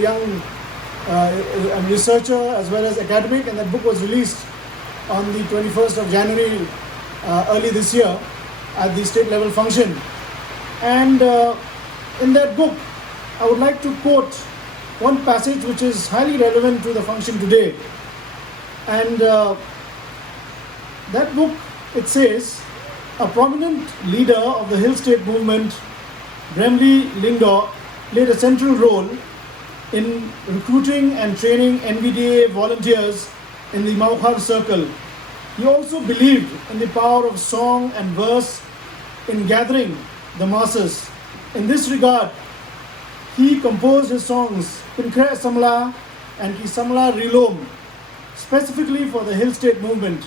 young researcher as well as academic, and that book was released on the 21st of January early this year at the state level function. And in that book, I would like to quote one passage which is highly relevant to the function today. And that book, it says, a prominent leader of the Hill State movement, Bremley Lingdor, played a central role in recruiting and training NVDA volunteers in the Maukhar circle. He also believed in the power of song and verse in gathering the masses. In this regard, he composed his songs Pinkre Samla and Ki Samla Rilom specifically for the Hill State movement.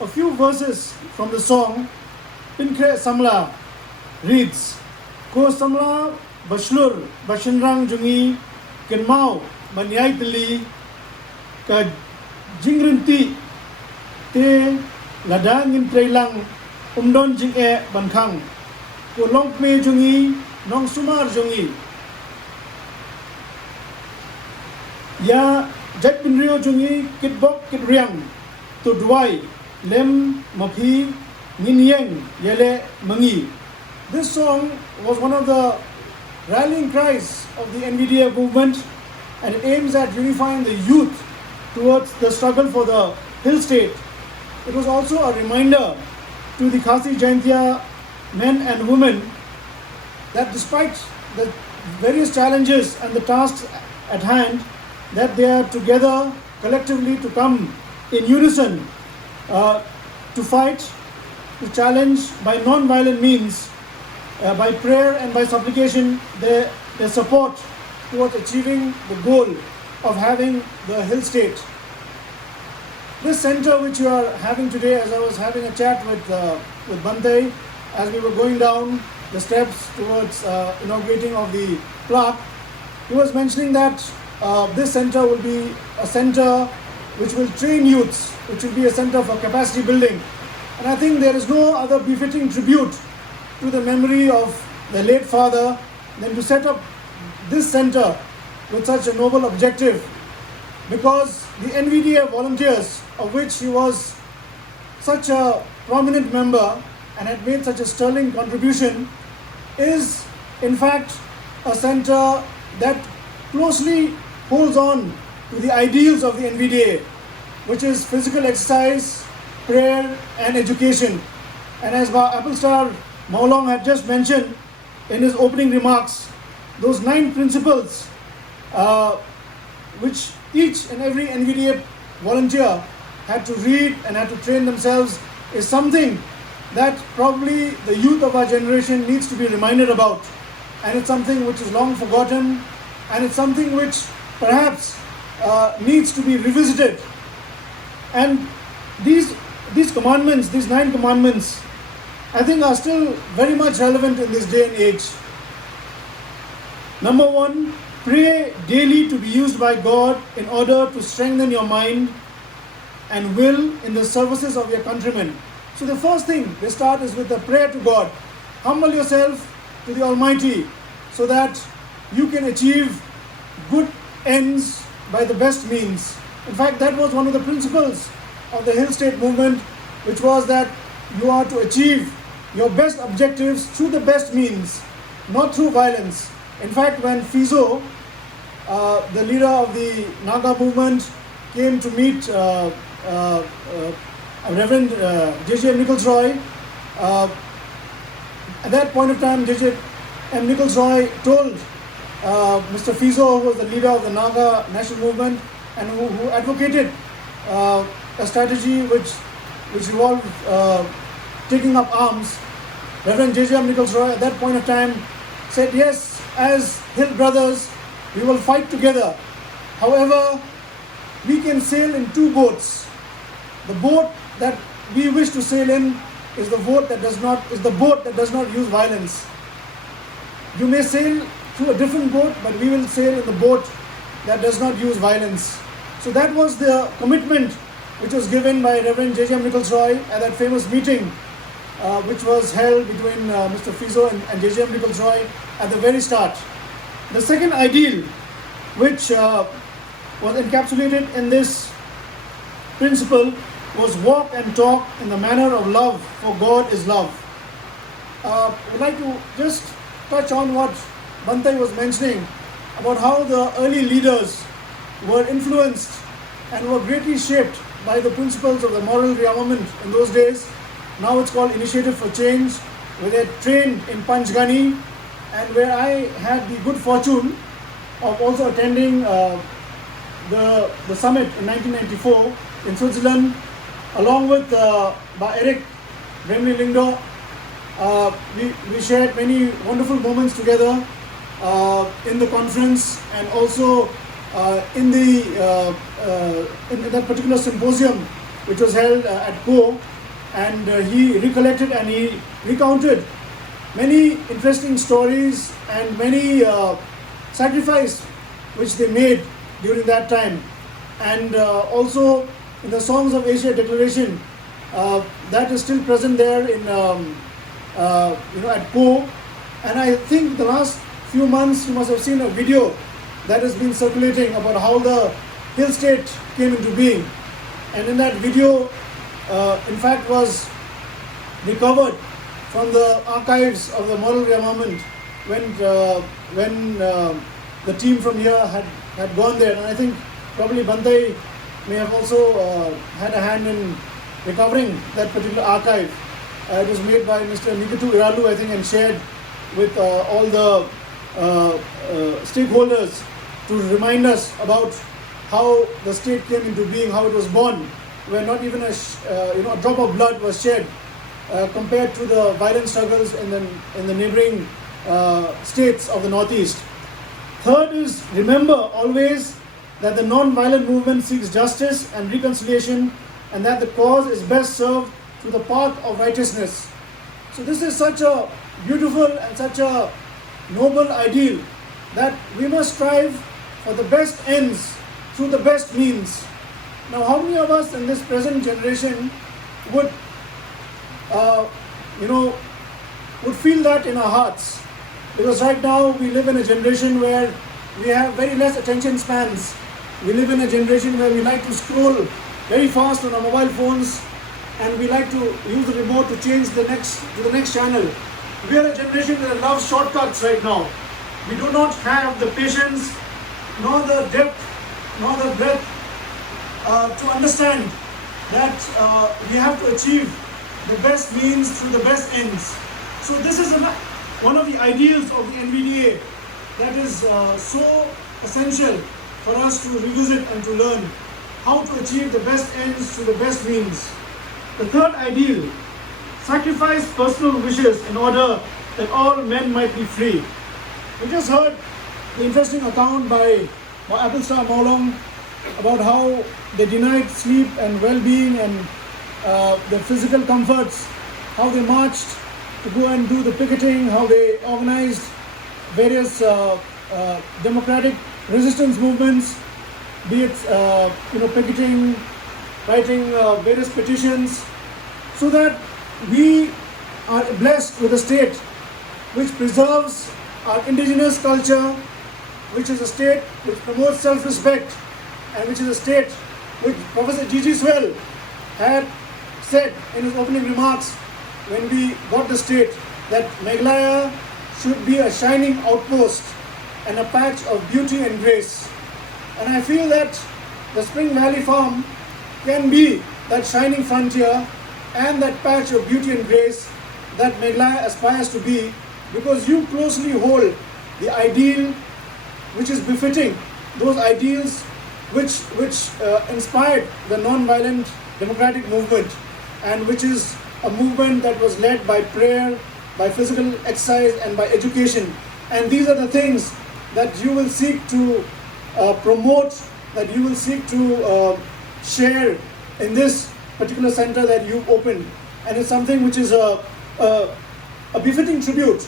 A few verses from the song Pinkre Samla reads: Ko Samla Bashlur Bashinrang Jungi Kenmau Banyai Pili Ka Jingrinti Te Ladangin Trailang Umdon Jing E Bankang Ko Longme Jungi Nong Sumar Jungi Ya Jat Pinrio Jungi Kitbok Kitriang To Dwai Lem Mapi Ninyeng Yele Mangi. This song was one of the rallying cries of the NVDA movement, and it aims at unifying the youth towards the struggle for the Hill State. It was also a reminder to the Khasi Jaintia men and women that despite the various challenges and the tasks at hand, that they are together collectively to come in unison to fight, to challenge by non-violent means, by prayer and by supplication, their support towards achieving the goal of having the Hill State. This center which you are having today, as I was having a chat with Bante as we were going down the steps towards inaugurating of the plaque, he was mentioning that this center will be a center which will train youths, which will be a center for capacity building. And I think there is no other befitting tribute to the memory of the late father than to set up this center with such a noble objective, because the NVDA volunteers, of which he was such a prominent member and had made such a sterling contribution, is in fact a center that closely holds on to the ideals of the NVDA, which is physical exercise, prayer and education. And as Apple Star Maulong had just mentioned in his opening remarks, those 9 principles which each and every NVDA volunteer had to read and had to train themselves is something that probably the youth of our generation needs to be reminded about. And it's something which is long forgotten, and it's something which perhaps needs to be revisited. And these commandments, these 9 commandments, I think are still very much relevant in this day and age. Number 1, pray daily to be used by God in order to strengthen your mind and will in the services of your countrymen. So the first thing they start is with a prayer to God. Humble yourself to the Almighty so that you can achieve good ends by the best means. In fact, that was one of the principles of the Hill State movement, which was that you are to achieve your best objectives through the best means, not through violence. In fact, when Fizo, the leader of the Naga movement, came to meet Reverend J.J. Nichols Roy, at that point of time, J.J. M. Nichols Roy told Mr. Fizo, who was the leader of the Naga national movement and who advocated a strategy which involved taking up arms, Reverend J.J. M. Nichols Roy at that point of time said, yes, as Hill brothers, we will fight together. However, we can sail in 2 boats. The boat that we wish to sail in is the boat that does not use violence. You may sail through a different boat, but we will sail in the boat that does not use violence. So that was the commitment which was given by Reverend J.J. Nichols Roy at that famous meeting which was held between Mr. Fizo and J.J. Nichols Roy at the very start. The second ideal which was encapsulated in this principle was walk and talk in the manner of love, for God is love. I would like to just touch on what Bantai was mentioning about how the early leaders were influenced and were greatly shaped by the principles of the moral rearmament in those days. Now it's called Initiative for Change, where they trained in Panchgani, and where I had the good fortune of also attending the summit in 1994 in Switzerland, along with Eric Remley Lingdo. We shared many wonderful moments together in the conference, and also in that particular symposium which was held at Co. And he recollected and he recounted many interesting stories and many sacrifice which they made during that time. And also in the Songs of Asia Declaration, that is still present there in at Co. And I think the last few months you must have seen a video that has been circulating about how the hill state came into being. And in that video, in fact, was recovered from the archives of the moral rearmament when the team from here had gone there. And I think probably Bantai may have also had a hand in recovering that particular archive. It was made by Mr. Nikitu Iralu, I think, and shared with all the stakeholders to remind us about how the state came into being, how it was born, where not even a drop of blood was shed compared to the violent struggles in the neighboring states of the Northeast. Third is, remember always that the non-violent movement seeks justice and reconciliation, and that the cause is best served through the path of righteousness. So this is such a beautiful and such a noble ideal that we must strive for the best ends through the best means. Now, how many of us in this present generation would feel that in our hearts? Because right now we live in a generation where we have very less attention spans. We live in a generation where we like to scroll very fast on our mobile phones, and we like to use the remote to change to the next channel. We are a generation that loves shortcuts right now. We do not have the patience, nor the depth, nor the breadth to understand that we have to achieve the best means through the best ends. So this is one of the ideals of the NVDA that is so essential for us to revisit and to learn how to achieve the best ends through the best means. The third ideal, sacrifice personal wishes in order that all men might be free. We just heard the interesting account by Apple Star Maulong about how they denied sleep and well-being and the physical comforts, how they marched to go and do the picketing, how they organized various democratic resistance movements, be it picketing, writing various petitions, so that we are blessed with a state which preserves our indigenous culture, which is a state which promotes self-respect, and which is a state which Professor G.G. Swell had said in his opening remarks when we got the state, that Meghalaya should be a shining outpost and a patch of beauty and grace. And I feel that the Spring Valley Farm can be that shining frontier and that patch of beauty and grace that Meghalaya aspires to be, because you closely hold the ideal which is befitting those ideals which inspired the non-violent democratic movement, and which is a movement that was led by prayer, by physical exercise, and by education. And these are the things that you will seek to promote, that you will seek to share in this particular center that you've opened. And it's something which is a befitting tribute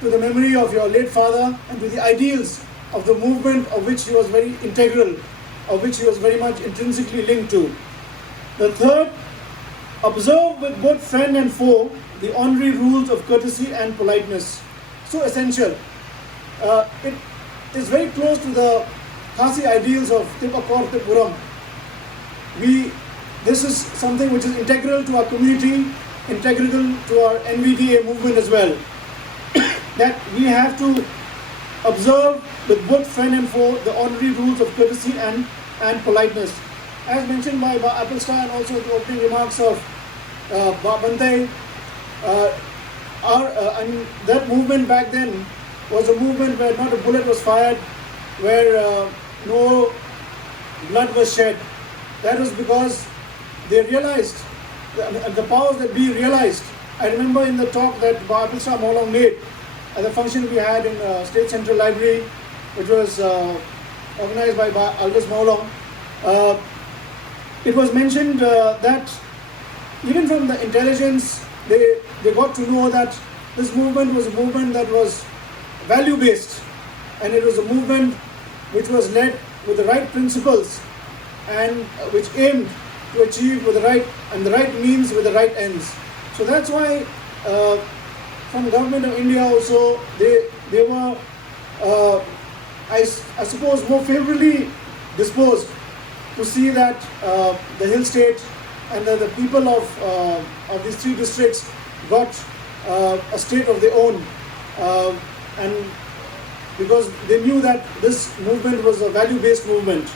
to the memory of your late father and to the ideals of the movement of which he was very integral, of which he was very much intrinsically linked to. The third, observe with both friend and foe the honorary rules of courtesy and politeness. So essential. It is very close to the Khasi ideals of Tipakor Tipuram. This is something which is integral to our community, integral to our NVDA movement as well. That we have to observe with both friend and foe the ordinary rules of courtesy and politeness. As mentioned by Applestar and also the opening remarks of Bante, that movement back then was a movement where not a bullet was fired, where no blood was shed. That was because they realized, the powers that be realized. I remember in the talk that Applestar Maulong made at the function we had in State Central Library, which was organized by Aldous Maulong. It was mentioned that even from the intelligence, they got to know that this movement was a movement that was value-based, and it was a movement which was led with the right principles and which aimed to achieve with the right means with the right ends. So that's why from government of India also they were I suppose more favorably disposed to see that the hill state and the people of these three districts got a state of their own, and because they knew that this movement was a value-based movement.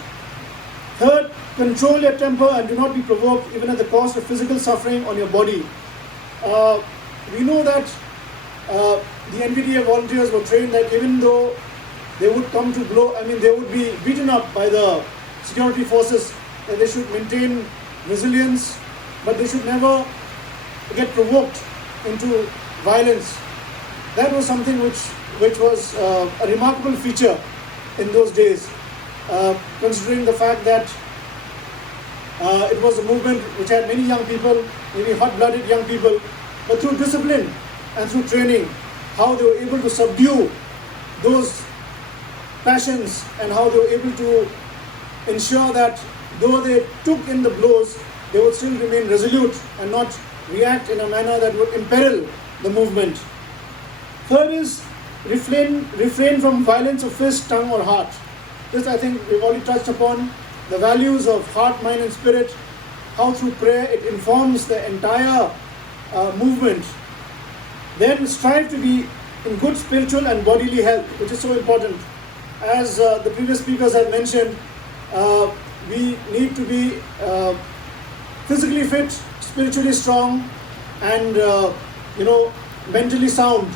Third, control your temper and do not be provoked even at the cost of physical suffering on your body. We know that the NVDA volunteers were trained that even though they would come to they would be beaten up by the security forces, that they should maintain resilience, but they should never get provoked into violence. That was something which was a remarkable feature in those days, considering the fact that it was a movement which had many young people, maybe hot-blooded young people, but through discipline and through training, how they were able to subdue those passions and how they were able to ensure that though they took in the blows, they would still remain resolute and not react in a manner that would imperil the movement. Third is refrain from violence of fist, tongue or heart. This I think we've already touched upon. The values of heart, mind and spirit, how through prayer it informs the entire movement. Then strive to be in good spiritual and bodily health, which is so important. As the previous speakers have mentioned, we need to be physically fit, spiritually strong, and mentally sound.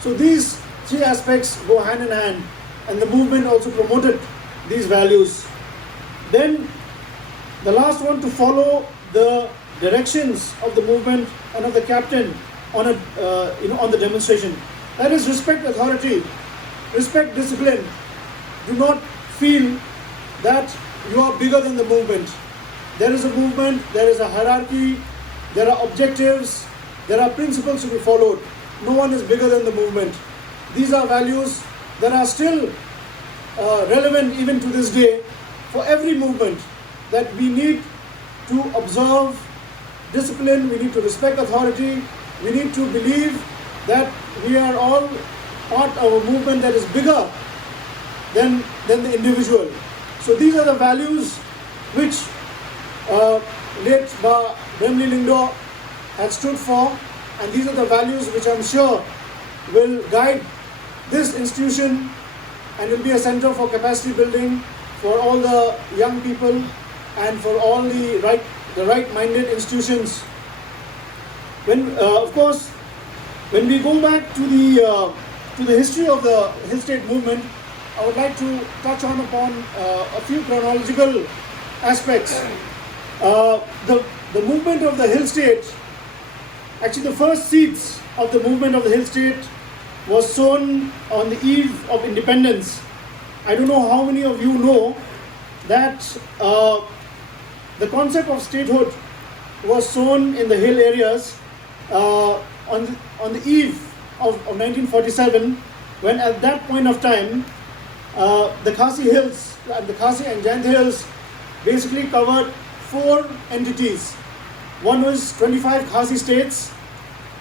So these three aspects go hand in hand, and the movement also promoted these values. Then the last one, to follow the directions of the movement and of the captain on the demonstration. That is, respect authority, respect discipline. Do not feel that you are bigger than the movement. There is a movement, there is a hierarchy, there are objectives, there are principles to be followed. No one is bigger than the movement. These are values that are still relevant even to this day for every movement, that we need to observe discipline, we need to respect authority, we need to believe that we are all part of a movement that is bigger than the individual. So these are the values which late Bremli Lingdo had stood for, and these are the values which I'm sure will guide this institution and will be a center for capacity building for all the young people and for all the right-minded institutions. Of course, when we go back to the history of the Hill State movement, I would like to touch upon a few chronological aspects. The movement of the Hill State, actually the first seeds of the movement of the Hill State was sown on the eve of independence. I don't know how many of you know that the concept of statehood was sown in the hill areas on the eve of 1947, when at that point of time the Khasi Hills, the Khasi and Jand Hills basically covered 4 entities. One was 25 Khasi states,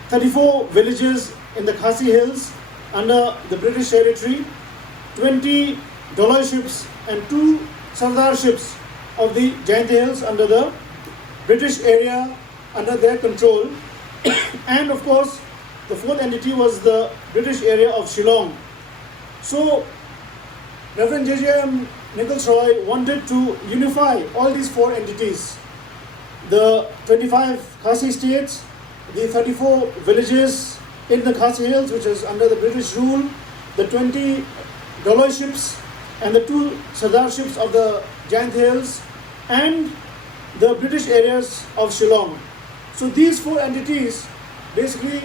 34 villages in the Khasi Hills under the British territory, 20 Doloyships and 2 Sardarships of the Jaintia Hills under the British area under their control. And of course, the 4th entity was the British area of Shillong. So, Reverend J.J.M. Nichols Roy wanted to unify all these 4 entities. The 25 Khasi states, the 34 villages in the Khasi Hills, which is under the British rule, the 20 Doloyships and the 2 Sardarships of the Jaintia Hills, and the British areas of Shillong. So these 4 entities basically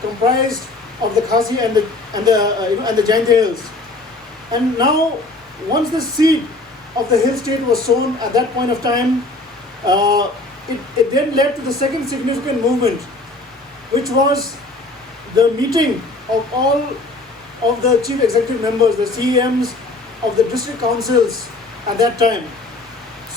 comprised of the Khasi and the Jaintia Hills. And now, once the seed of the hill state was sown at that point of time, it then led to the second significant movement, which was the meeting of all of the chief executive members, the CEMs of the district councils at that time.